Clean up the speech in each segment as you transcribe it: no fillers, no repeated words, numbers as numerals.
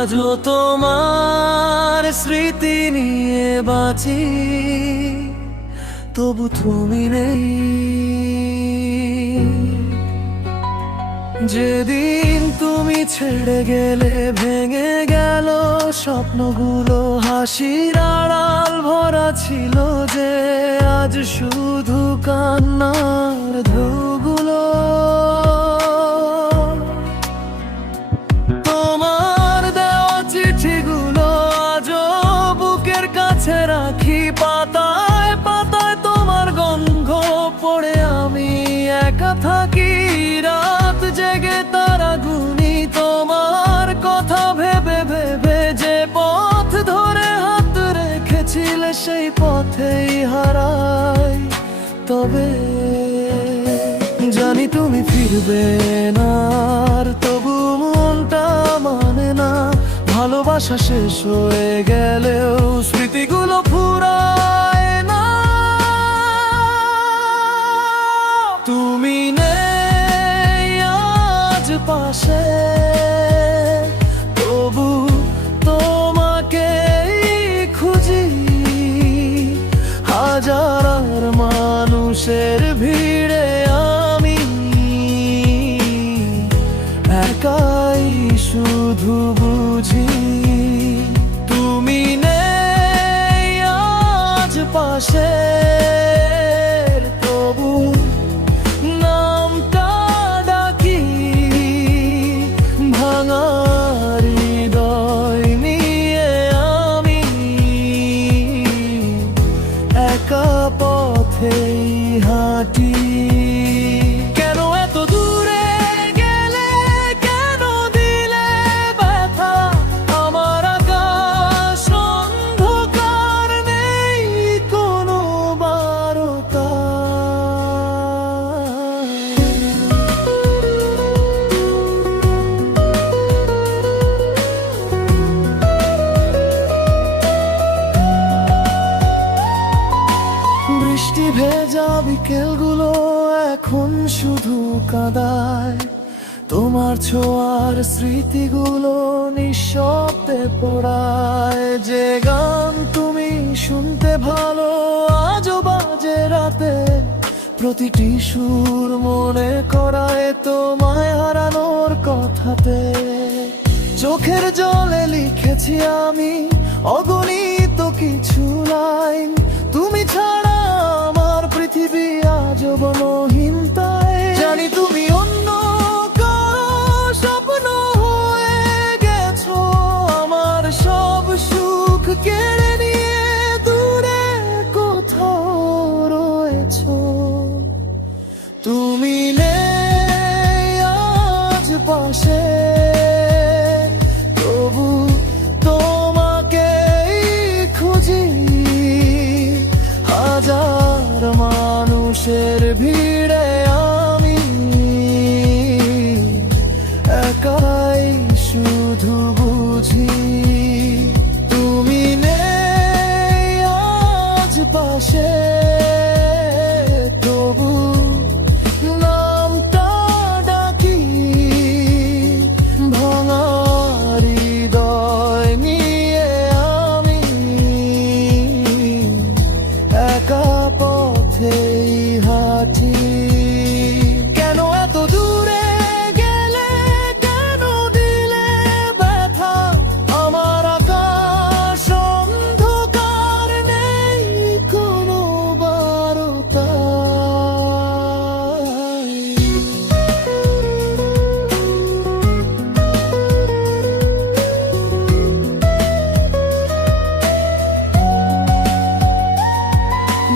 আজও তোমার স্মৃতি নিয়ে বাঁচি, তবু তুমি নেই। যেদিন তুমি ছেড়ে গেলে ভেঙে গেল স্বপ্নগুলো, হাসির আড়াল ভরা ছিল যে আজ শুধু কান্নার ঢেউগুলো। তোমার দেওয়া চিঠিগুলো আজও বুকের কাছে রাখি, পাতায় পাতায় তোমার গন্ধ পড়ে আমি একা থাকি। রাত জেগে তারা গুনি তোমার কথা ভেবে ভেবে, যে পথ ধরে হাত রেখেছিলে সেই পথেই হারাই। তবে জানি তুমি ফিরবে না, আর তবু মনটা মানে না। ভালোবাসা শেষ হয়ে গেলেও স্মৃতিগুলো ফুরায় না। তুমি নেই আজ পাশে, তবু তোমাকে খুঁজি। হাজার মানুষের ভিড়ে আমি একাই শুধু বুঝি। তুমি নেই আজ পাশে, তবু নামটা ডাকি। ভাঙা হৃদয় নিয়ে আমি একা পথেই হাঁটি। কেন এত দূরে গেলে, কেন দিলে ব্যথা? আমার আকাশ অন্ধকার, নেই কোনো বারতা। বৃষ্টি ভেজা বিকেলগুলো এখন শুধু কাঁদায়, তোমার ছোঁয়ার স্মৃতিগুলো নিঃশব্দে পড়ায়। যে গান তুমি শুনতে ভালো আজও বাজে রাতে, প্রতিটি সুর মনে করায় তোমায় হারানোর কথাতে। চোখের জলে লিখেছি আমি অগণিত কিছু লাইন, তুমি ছাড়া আমার পৃথিবী আজ বনহীনতায়। জানি তুমি অন্য কারো স্বপ্ন হয়ে গেছো, আমার সব সুখ কেড়ে নিয়ে দূরে কোথাও রয়েছো। তুমি নেই আজ পাশে, তবু তোমাকেই খুঁজি। হাজার মানুষের ভিড়ে আমি একাই শুধু বুঝি। তুমি নেই আজ পাশে, তবু নামটা ডাকি। ভাঙা হৃদয় নিয়ে আমি একা পথেই হাঁটি। কেন এত দূরে গেলে, কেন দিলে ব্যথা? আমার আকাশ অন্ধকার, নেই কোনো বারতা।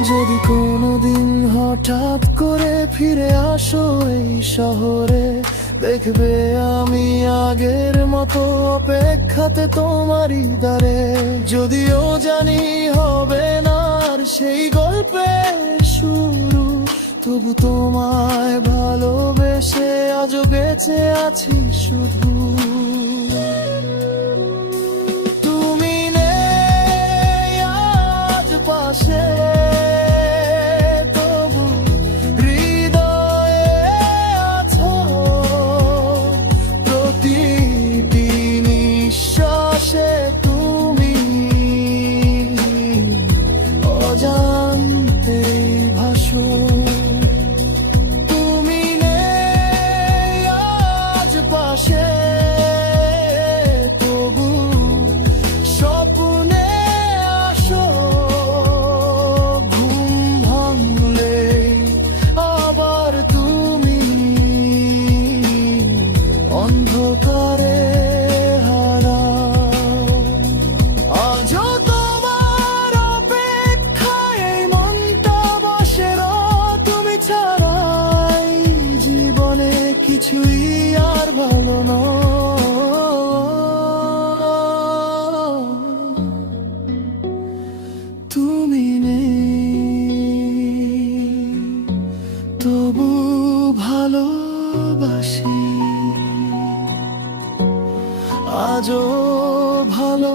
যদি কোনোদিন হঠাৎ করে ফিরে আসো এই শহরে, দেখবে আমি আগের মতো অপেক্ষাতে তোমারই দ্বারে। যদিও জানি হবে না আর সেই গল্পের শুরু, তবু তোমায় ভালোবেসে আজও বেঁচে আছি শুধু। তুমি নেই আজ পাশে, তবু হৃদয়ে আছো। প্রতিটি নিঃশ্বাস কিছুই আর ভালো নয়। তুমি নেই তবু ভালোবাসি, আজও ভালো